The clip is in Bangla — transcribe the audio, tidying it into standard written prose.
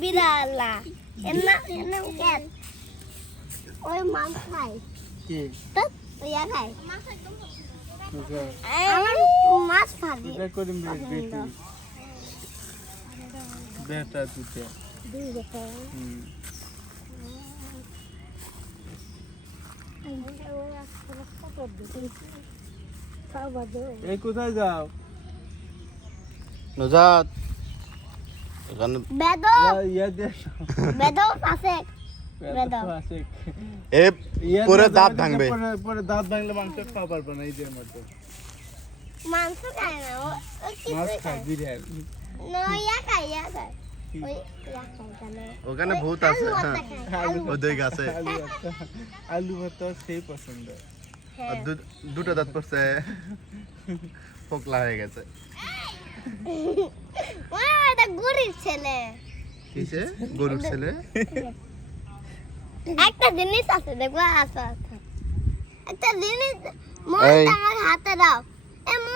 বিড়ালা এনা কেন ওই মাছ খায় কি তো ইয়া খায় ওকে আমার মাছ ভাজি এটা করিম বেটি বেটা দুটো দুই দেখো এই কোথায় যাও নজাত এখানে বেদো ইয়া দেখ বেদো আছে বেদো আছে এ পরে দাঁত ভাঙবে পরে দাঁত ভাঙলে মাংস খাওয়া পারবে না এই যে মতো মাংস খায় না ও মাছ খায় বিরিয়াল না ইয়া খায় ওই ইয়া খায় কেন ওখানে ভূত আছে ওই দুই গাছে আলু ভাত সেই পছন্দ আর দুটো দাঁত পড়ছে ফোকলা হয়ে গেছে ওই এটা গরিব ছেলে কিসে গরুর ছেলে একটা জিনিস আছে দেখো আছে একটা জিনিস এই। আমার হাতে দাও